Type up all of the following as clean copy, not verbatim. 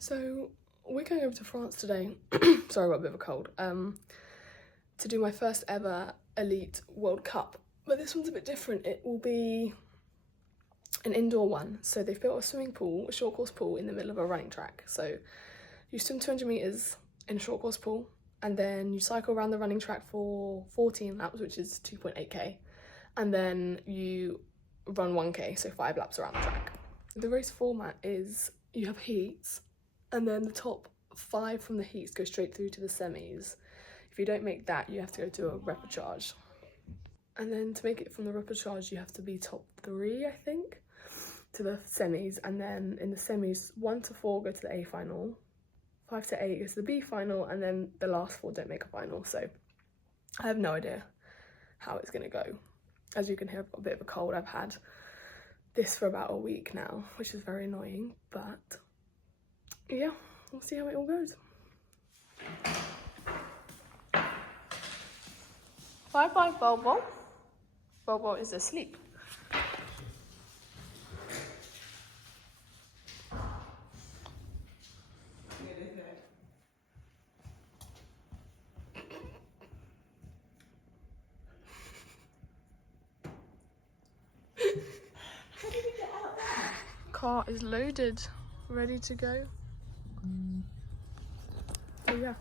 So we're going over to France today. Sorry, I got a bit of a cold. To do my first ever Elite World Cup, but this one's a bit different. It will be an indoor one. So they've built a swimming pool, a short course pool in the middle of a running track. So you swim 200 meters in a short course pool, and then you cycle around the running track for 14 laps, which is 2.8k, and then you run 1k, so 5 laps around the track. The race format is you have heats, and then the top 5 from the heats go straight through to the semis. If you don't make that, you have to go to a repechage. And then to make it from the repechage, you have to be top 3, I think, to the semis. And then in the semis, 1 to 4 go to the A final, 5 to 8 go to the B final, and then the last 4 don't make a final. So I have no idea how it's going to go. As you can hear, I've got a bit of a cold. I've had this for about a week now, which is very annoying, but yeah, we'll see how it all goes. Bye bye, Bobo. Bobo is asleep. How did we get out there? Car is loaded, ready to go. So yeah,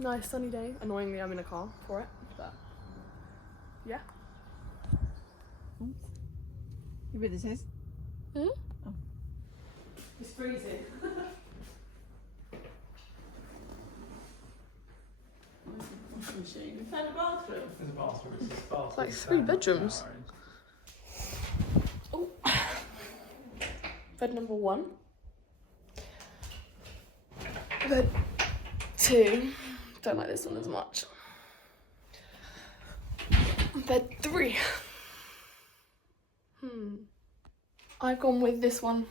nice sunny day. Annoyingly, I'm in a car for it, but yeah. You read this? Hmm? Oh. It's freezing. Washing machine. We found a bathroom. There's a bathroom. It's just bathroom. It's like 3 bedrooms. Oh. Bed number 1. Bed 2. Don't like this one as much. Bed 3. I've gone with this one.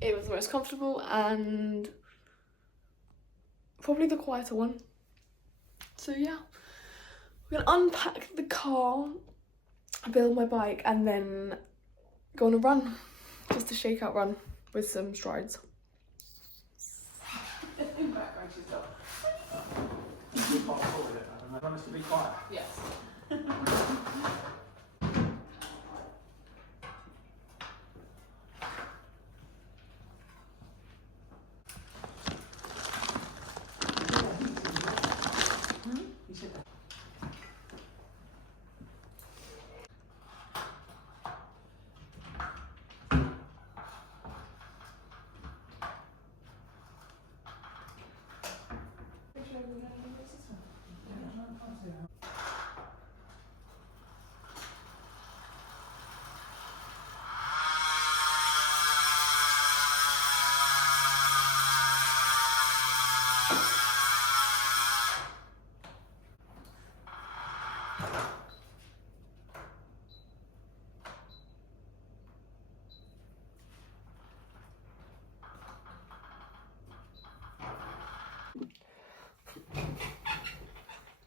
It was the most comfortable and probably the quieter one. So yeah, we're gonna unpack the car, build my bike, and then go on a run. Just a shakeout run with some strides. In background, she's got. You can't afford it. I want us to be quiet. Yes. You should.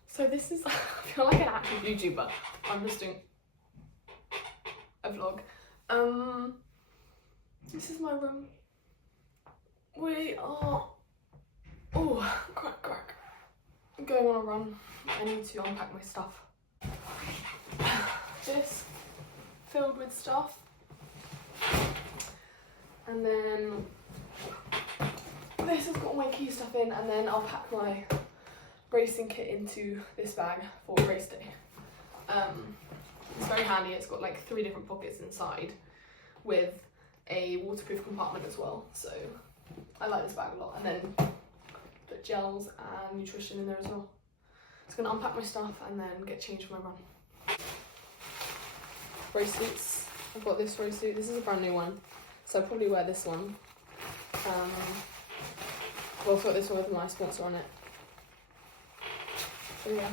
So this is, I feel like an actual YouTuber. I'm just doing a vlog. This is my room. We are, oh, crack. I'm going on a run. I need to unpack my stuff. This filled with stuff. And then this has got all my key stuff in, and then I'll pack my racing kit into this bag for race day. It's very handy. It's got like 3 different pockets inside with a waterproof compartment as well, so I like this bag a lot. And then put gels and nutrition in there as well. Just gonna unpack my stuff and then get changed for my run. Race suits. I've got this race suit. This is a brand new one, so I'll probably wear this one. I've also got this one with my sponsor on it. So yeah.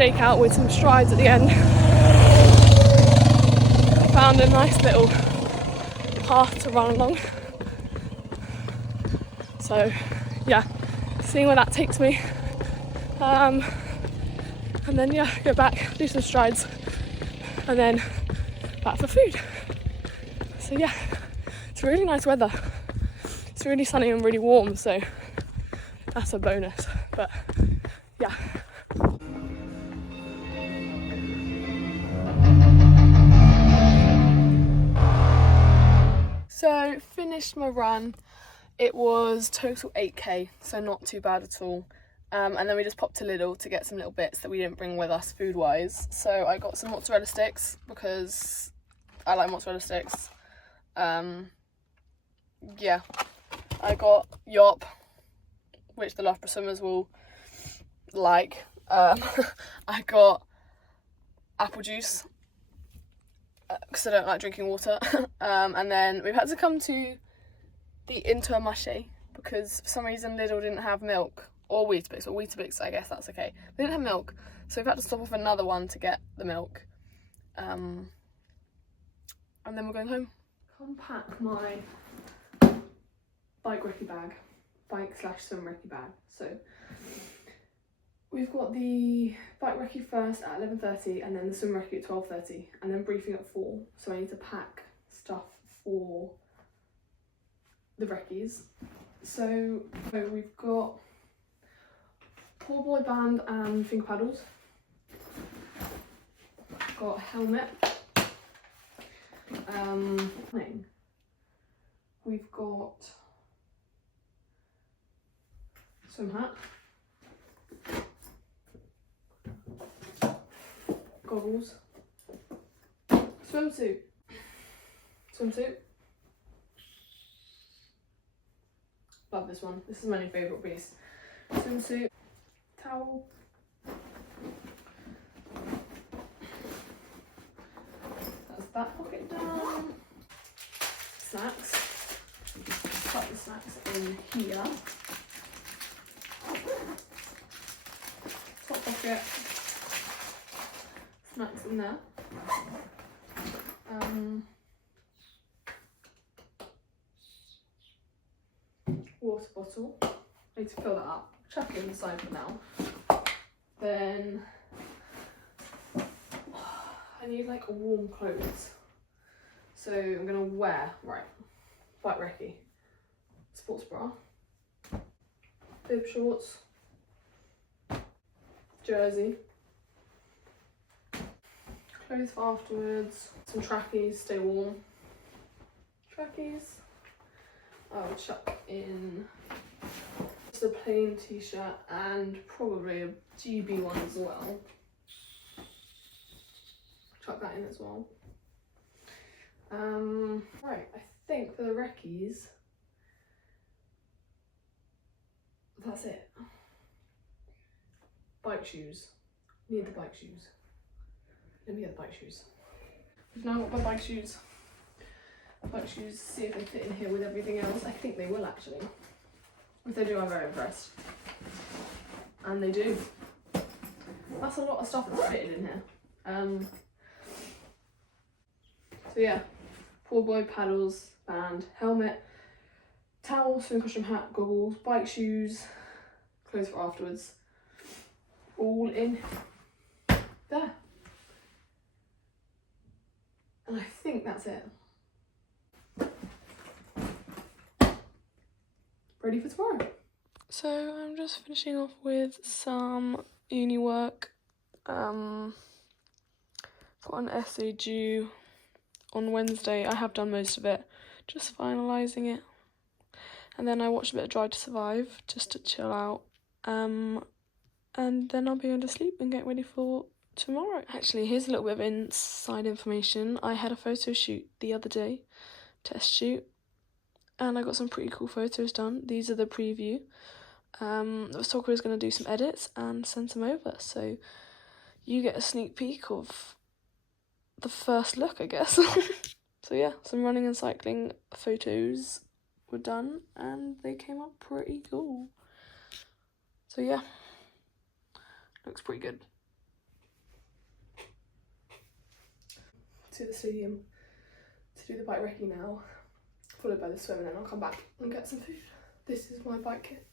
shakeout with some strides at the end. I found a nice little path to run along. So yeah, seeing where that takes me. And then yeah, go back, do some strides, and then back for food. So yeah, it's really nice weather. It's really sunny and really warm, so that's a bonus. But yeah. So finished my run. It was total 8k, so not too bad at all. And then we just popped to Lidl to get some little bits that we didn't bring with us food-wise. So I got some mozzarella sticks because I like mozzarella sticks. Yeah, I got Yop, which the Loughborough Swimmers will like. I got apple juice because I don't like drinking water. And then we've had to come to the Intermarché because for some reason Lidl didn't have milk, or Weetabix, I guess that's okay. They didn't have milk, so we've had to stop off another one to get the milk. And then we're going home. Unpack my bike recce bag, bike/swim recce bag. So we've got the bike recce first at 11:30 and then the swim recce at 12:30 and then briefing at 4. So I need to pack stuff for the recce's. So we've got pool boy band and finger paddles. Got a helmet. We've got swim hat, goggles, swimsuit, love this one, this is my new favourite piece, swimsuit, towel, that's that pocket done, snacks, put the snacks in here, top pocket, snacks in there, water bottle, I need to fill that up, chuck it inside for now. Then I need like warm clothes, so I'm gonna wear, right, bike recce, sports bra, bib shorts, jersey, clothes for afterwards, some trackies, stay warm, trackies. I'll chuck in just a plain t-shirt and probably a GB one as well. Chuck that in as well. Right, I think for the recce's, that's it. Bike shoes. Need the bike shoes. Let me get the bike shoes. We've now got my bike shoes. Bike shoes, see if they fit in here with everything else. I think they will actually. If they do, I'm very impressed. And they do. That's a lot of stuff that's fitted in here. So yeah, pool boy, paddles, band, helmet, towel, swim costume, hat, goggles, bike shoes, clothes for afterwards. All in there. And I think that's it. Ready for tomorrow. So I'm just finishing off with some uni work. Got an essay due on Wednesday. I have done most of it, just finalising it. And then I watched a bit of Drive to Survive just to chill out. And then I'll be going to sleep and get ready for tomorrow. Actually, here's a little bit of inside information. I had a photo shoot the other day, test shoot, and I got some pretty cool photos done. These are the preview. The photographer is going to do some edits and send them over, so you get a sneak peek of the first look, I guess. So yeah, some running and cycling photos were done and they came up pretty cool. So yeah, looks pretty good. to the stadium to do the bike recce now, followed by the swim, and then I'll come back and get some food. This is my bike kit.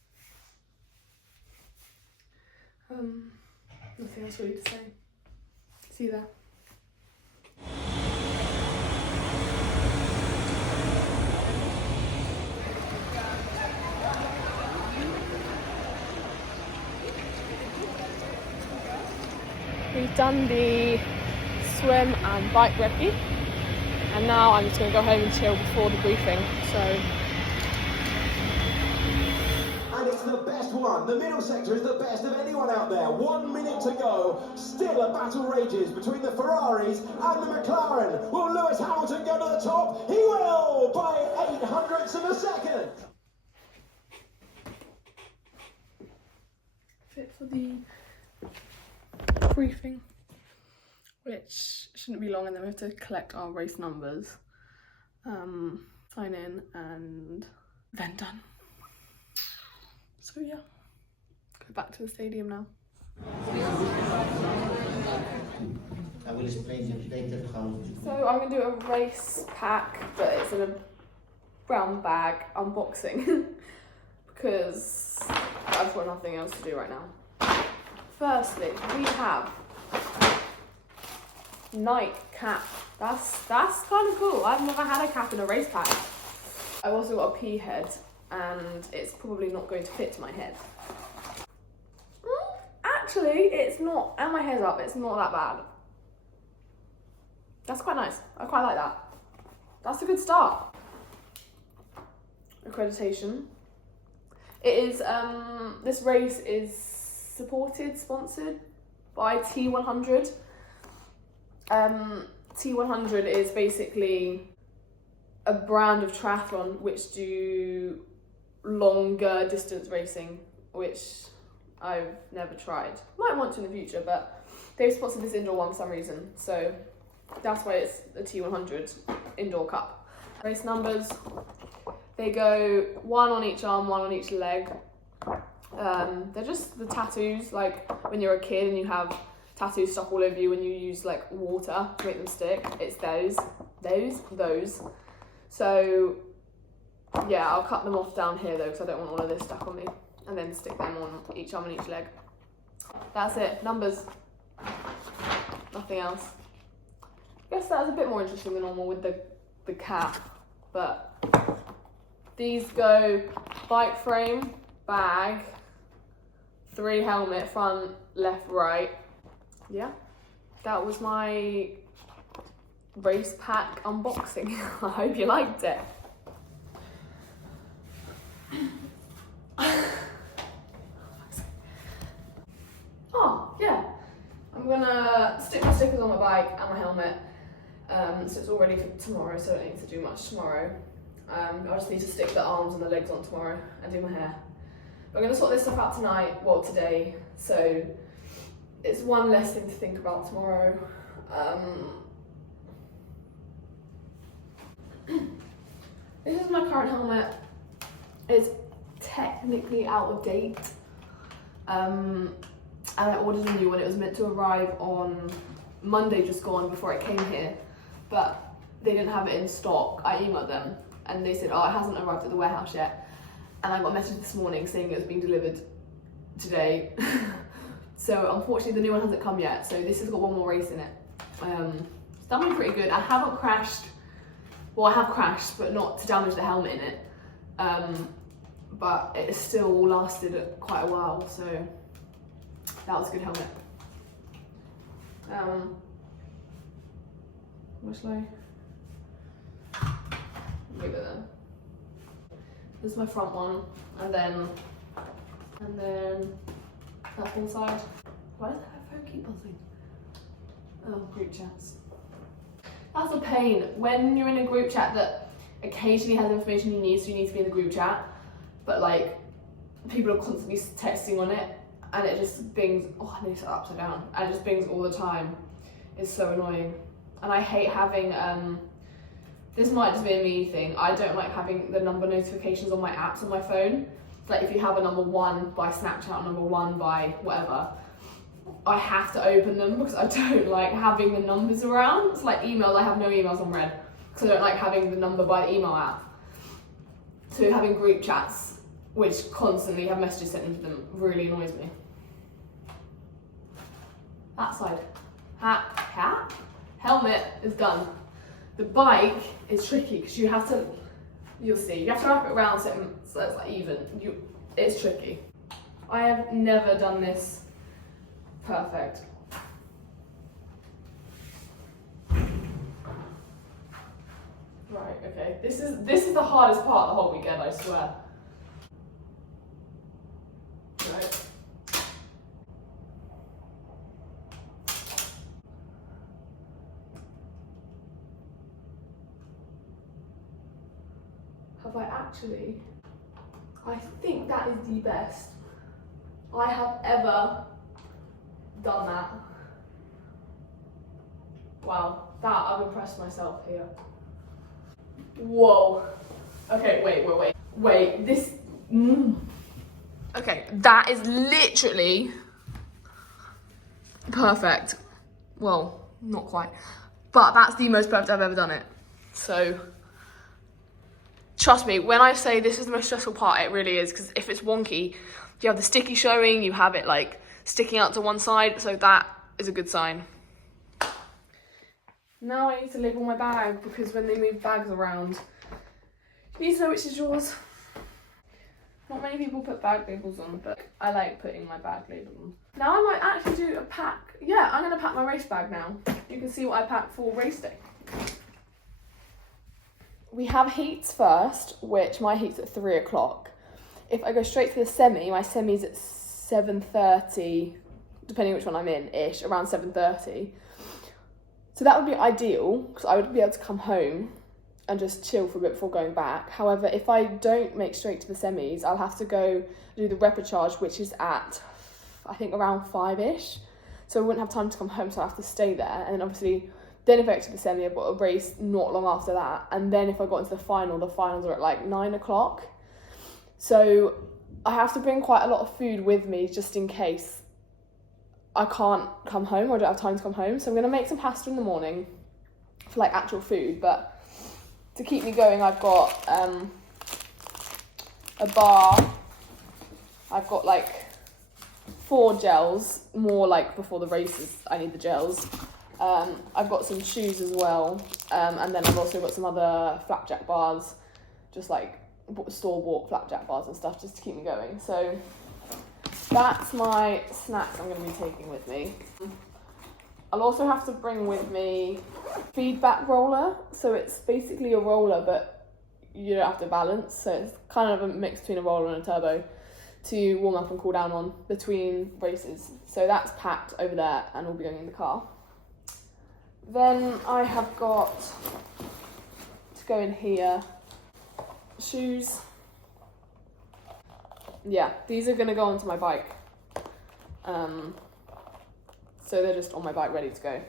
Nothing else really to say. See you there. We've done the swim and bike recce, and now I'm just going to go home and chill before the briefing. So. And it's the best one. The middle sector is the best of anyone out there. 1 minute to go. Still a battle rages between the Ferraris and the McLaren. Will Lewis Hamilton go to the top? He will, by 800ths of a second. Fit for the briefing, which shouldn't be long, and then we have to collect our race numbers, sign in, and then done. So yeah, go back to the stadium now. I will explain you later how. So I'm going to do a race pack, but it's in a brown bag unboxing because I've got nothing else to do right now. Firstly, we have night cap. That's kind of cool. I've never had a cap in a race pack. I've also got a pea head, and it's probably not going to fit my head. Actually, it's not, and my hair's up, it's not that bad. That's quite nice. I quite like that. That's a good start. Accreditation. It is, this race is sponsored by T100. T100 is basically a brand of triathlon which do longer distance racing, which I've never tried. Might want to in the future, but they've sponsored this indoor one for some reason, so that's why it's the T100 indoor cup. Race numbers, they go 1 on each arm, 1 on each leg. They're just the tattoos, like when you're a kid and you have tattoos stuck all over you when you use like water to make them stick. It's those. So yeah, I'll cut them off down here though, because I don't want all of this stuck on me, and then stick them on each arm and each leg. That's it, numbers, nothing else. I guess that was a bit more interesting than normal with the cap, but these go bike frame, bag, 3 helmet, front, left, right. Yeah, that was my race pack unboxing. I hope you liked it. Oh, yeah. I'm gonna stick my stickers on my bike and my helmet. So it's all ready for tomorrow, so I don't need to do much tomorrow. I just need to stick the arms and the legs on tomorrow and do my hair. We're gonna sort this stuff out tonight, well today, so it's one less thing to think about tomorrow. This is my current helmet. It's technically out of date. And I ordered a new one. It was meant to arrive on Monday just gone before it came here, but they didn't have it in stock. I emailed them and they said, oh, it hasn't arrived at the warehouse yet. And I got a message this morning saying it was being delivered today. So unfortunately the new one hasn't come yet, so this has got one more race in it. It's done me pretty good. I haven't crashed, well I have crashed, but not to damage the helmet in it. But it still lasted quite a while, so that was a good helmet. Where shall I leave it there? This is my front one, and then that whole side. Why does that phone keep buzzing? Oh, group chats. That's a pain. When you're in a group chat that occasionally has information you need, so you need to be in the group chat, but like people are constantly texting on it and it just bings. Oh, I need to set it upside down. And it just bings all the time. It's so annoying. And I hate having, this might just be a me thing, I don't like having the number notifications on my apps on my phone. Like if you have a number 1 by Snapchat, number 1 by whatever, I have to open them because I don't like having the numbers around. It's like emails, I have no emails on red because I don't like having the number by the email app. So having group chats, which constantly have messages sent into them, really annoys me. That side. Hat. Helmet is done. The bike is tricky because you have to, you'll see, you have to wrap it around so it's like even. It's tricky. I have never done this perfect. Right, okay. This is the hardest part of the whole weekend, I swear. Right. Have I actually? I think that is the best I have ever done that. Wow, that I've impressed myself here. Whoa. Okay, wait, this, Okay, that is literally perfect. Well, not quite, but that's the most perfect I've ever done it. So, trust me, when I say this is the most stressful part, it really is, because if it's wonky, you have the sticky showing, you have it like sticking out to one side, so that is a good sign. Now I need to label my bag, because when they move bags around, you need to know which is yours. Not many people put bag labels on, but I like putting my bag label on. Now I might actually do a pack. Yeah, I'm gonna pack my race bag now. You can see what I packed for race day. We have heats first, which my heat's at 3 o'clock. If I go straight to the semi, my semi's at 7:30, depending which one I'm in, ish, around 7:30. So that would be ideal, because I would be able to come home and just chill for a bit before going back. However, if I don't make straight to the semis, I'll have to go do the repechage, which is at, I think, around 5-ish. So I wouldn't have time to come home, so I have to stay there. And then obviously, then if I get to the semi, I've got a race not long after that. And then if I got into the finals are at like 9 o'clock. So I have to bring quite a lot of food with me just in case I can't come home or I don't have time to come home. So I'm gonna make some pasta in the morning for like actual food, but to keep me going, I've got a bar. I've got like 4 gels, more like before the races, I need the gels. I've got some shoes as well, and then I've also got some other flapjack bars, just like store-bought flapjack bars and stuff, just to keep me going. So that's my snacks I'm going to be taking with me. I'll also have to bring with me feedback roller. So it's basically a roller, but you don't have to balance. So it's kind of a mix between a roller and a turbo to warm up and cool down on between races. So that's packed over there and will be going in the car. Then I have got to go in here, shoes. Yeah, these are going to go onto my bike. So they're just on my bike ready to go.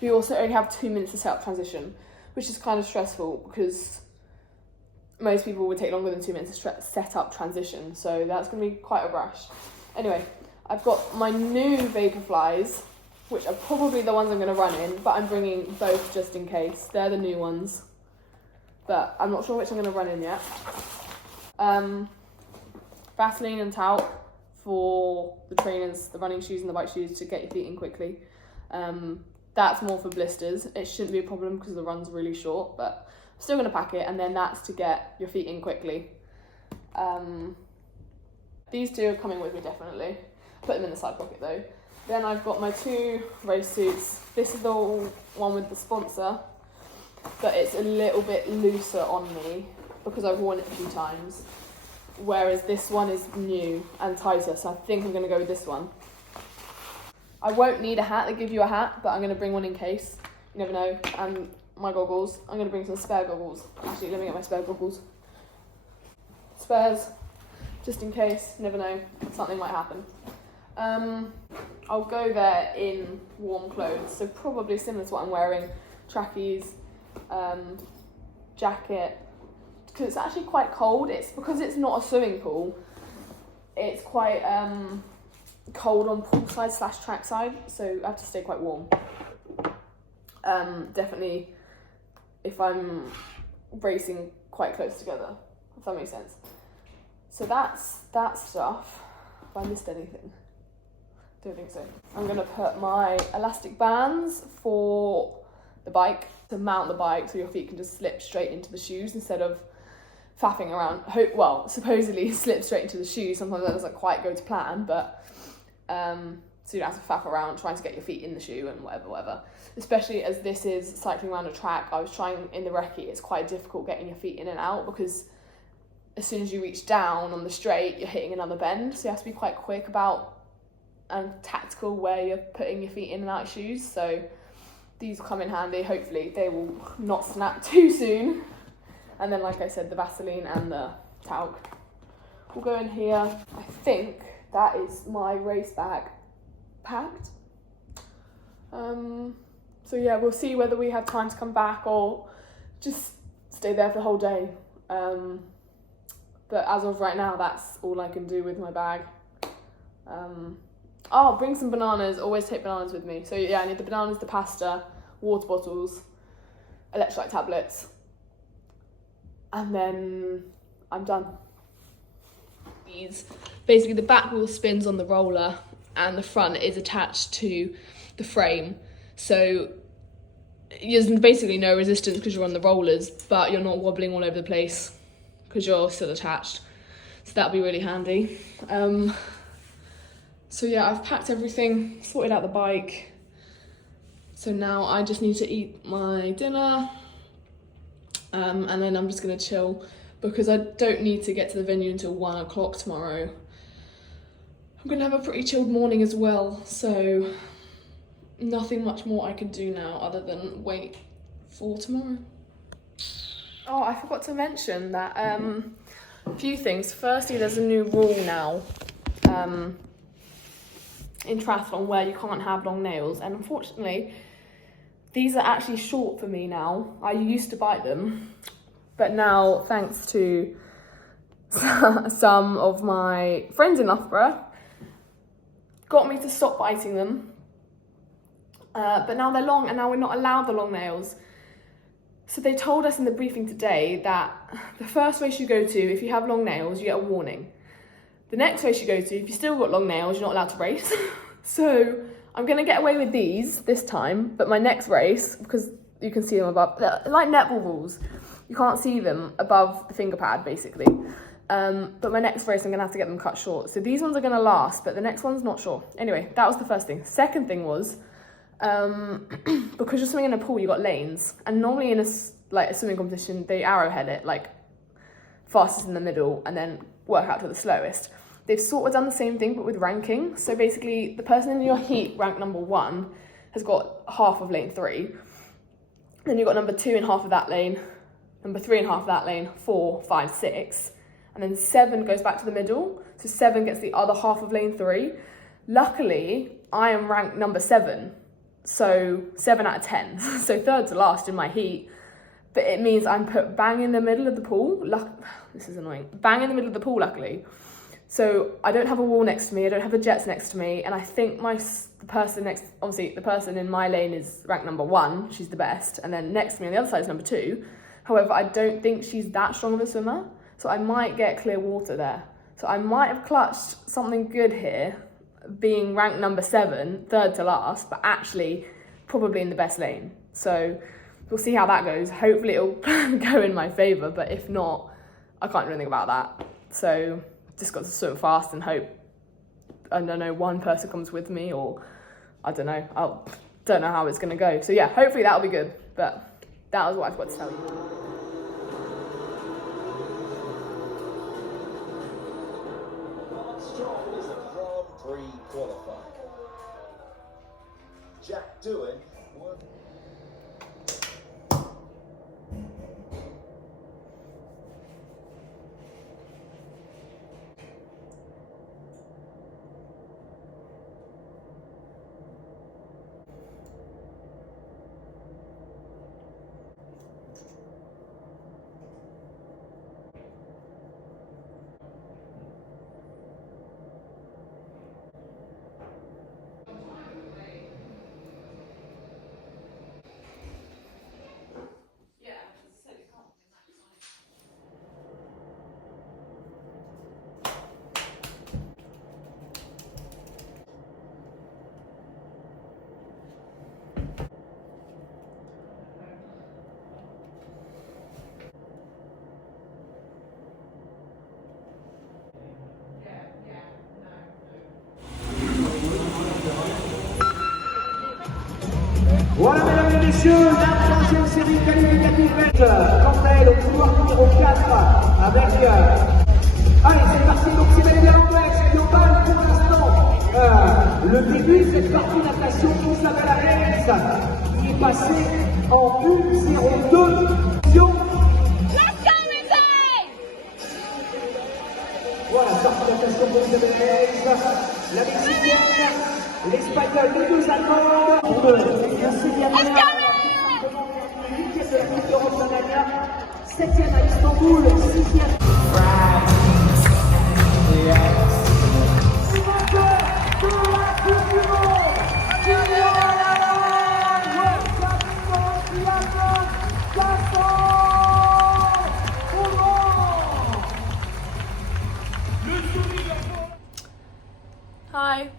We also only have 2 minutes to set up transition, which is kind of stressful because most people would take longer than 2 minutes to set up transition. So that's going to be quite a rush. Anyway, I've got my new Vaporflies, which are probably the ones I'm going to run in, but I'm bringing both just in case. They're the new ones, but I'm not sure which I'm going to run in yet. Vaseline and talc for the trainers, the running shoes and the bike shoes to get your feet in quickly. That's more for blisters. It shouldn't be a problem because the run's really short, but I'm still going to pack it, and then that's to get your feet in quickly. These 2 are coming with me definitely. Put them in the side pocket though. Then I've got my 2 race suits. This is the one with the sponsor, but it's a little bit looser on me because I've worn it a few times. Whereas this one is new and tighter, so I think I'm going to go with this one. I won't need a hat. They give you a hat, but I'm going to bring one in case. You never know. And my goggles. I'm going to bring some spare goggles. Actually, let me get my spare goggles. Spares, just in case. Never know. Something might happen. I'll go there in warm clothes, so probably similar to what I'm wearing. Trackies, jacket, because it's actually quite cold. It's because it's not a swimming pool. It's quite cold on poolside / trackside, so I have to stay quite warm. Definitely if I'm racing quite close together, if that makes sense. So that's that stuff. Have I missed anything? Don't think so. I'm gonna put my elastic bands for the bike to mount the bike so your feet can just slip straight into the shoes instead of faffing around. Well, supposedly slip straight into the shoes. Sometimes that doesn't quite go to plan, but so you don't have to faff around trying to get your feet in the shoe and whatever. Especially as this is cycling around a track. I was trying in the recce, it's quite difficult getting your feet in and out because as soon as you reach down on the straight, you're hitting another bend. So you have to be quite quick about and tactical where you're putting your feet in and out of shoes. So these will come in handy. Hopefully they will not snap too soon. And then, like I said, the Vaseline and the talc will go in here. I think that is my race bag packed. So yeah, we'll see whether we have time to come back or just stay there for the whole day. But as of right now, that's all I can do with my bag. Oh, bring some bananas. Always take bananas with me. So yeah, I need the bananas, the pasta, water bottles, electrolyte tablets, and then I'm done. Basically, the back wheel spins on the roller and the front is attached to the frame. So there's basically no resistance because you're on the rollers, but you're not wobbling all over the place because you're still attached. So that'll be really handy. So yeah, I've packed everything, sorted out the bike. So now I just need to eat my dinner, and then I'm just gonna chill because I don't need to get to the venue until 1 o'clock tomorrow. I'm gonna have a pretty chilled morning as well, so nothing much more I can do now other than wait for tomorrow. Oh, I forgot to mention that a few things. Firstly, there's a new rule now in triathlon where you can't have long nails, and unfortunately these are actually short for me now. I used to bite them, but now thanks to some of my friends in Loughborough got me to stop biting them, but now they're long and now we're not allowed the long nails. So they told us in the briefing today that the first race you go to, if you have long nails, you get a warning. The next race you go to, if you still got long nails, you're not allowed to race. So I'm gonna get away with these this time, but my next race, because you can see them above, they're like netball rules. You can't see them above the finger pad, basically. But my next race, I'm gonna have to get them cut short. So these ones are gonna last, but the next one's not sure. Anyway, that was the first thing. Second thing was, because you're swimming in a pool, you got lanes. And normally in a swimming competition, they arrowhead it, like fastest in the middle, and then work out to the slowest. They've sort of done the same thing, but with ranking. So basically, the person in your heat, ranked number 1, has got half of lane 3. Then you've got number 2 in half of that lane, number 3 in half of that lane, 4, 5, 6. And then 7 goes back to the middle. So 7 gets the other half of lane 3. Luckily, I am ranked number 7. So 7 out of 10. So third to last in my heat. But it means I'm put bang in the middle of the pool. This is annoying. Bang in the middle of the pool, luckily. So I don't have a wall next to me, I don't have the jets next to me, and I think the person in my lane is ranked number 1, she's the best, and then next to me on the other side is number 2. However, I don't think she's that strong of a swimmer, so I might get clear water there. So I might have clutched something good here, being ranked number 7, third to last, but actually probably in the best lane. So we'll see how that goes. Hopefully it'll go in my favour, but if not, I can't do anything about that. So just got to swim fast and hope, I don't know, one person comes with me, or I don't know. I don't know how it's going to go. So yeah, hopefully that'll be good. But that was what I've got to tell you. Strong is the Grand Prix qualifier. Jack Doohan. Voilà, mesdames et messieurs, la troisième série qualificative complète, donc couloir numéro 4 avec... Allez, c'est parti, donc c'est bel et bien l'Angleterre qui est au bal pour l'instant. Le début de cette partie de natation Isabella Hayes qui est passée en 1,02. Voilà, sortie de natation pour Isabella Hayes, la Mexicaine, l'Espagnol, les deux Allemands, pour le 6e de la Coupe d'Europe d'Antalya, 7e à Istanbul, 6e. Hi.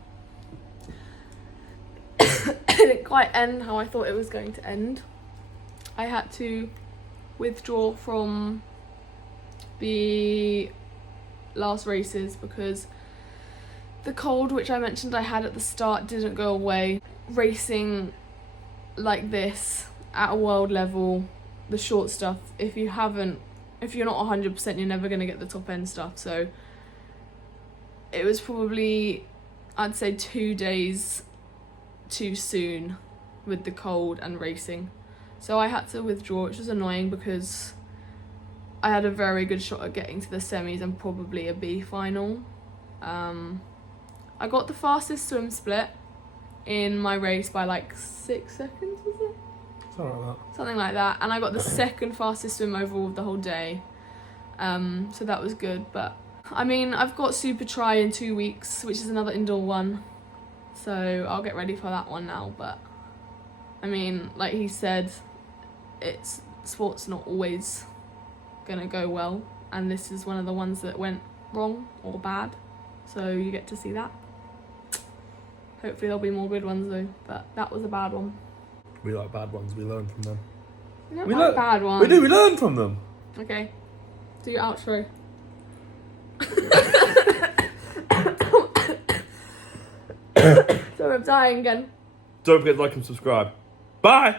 It didn't quite end how I thought it was going to end. I had to withdraw from the last races because the cold, which I mentioned I had at the start, didn't go away. Racing like this at a world level, the short stuff, if you're not 100%, you're never going to get the top end stuff. So it was probably, I'd say, 2 days too soon with the cold and racing. So I had to withdraw, which was annoying because I had a very good shot at getting to the semis and probably a B final. I got the fastest swim split in my race by like 6 seconds, was it? Something like that. And I got the second fastest swim overall of the whole day. So that was good. But I mean, I've got Super Try in 2 weeks, which is another indoor one. So I'll get ready for that one now. But I mean, like he said, sport's not always gonna go well, and this is one of the ones that went wrong or bad, so you get to see that. Hopefully there'll be more good ones though, but that was a bad one. We like bad ones, we learn from them. We don't like bad ones. We do, we learn from them. Okay, do your outro. Sorry, I'm dying again. Don't forget to like and subscribe. Bye!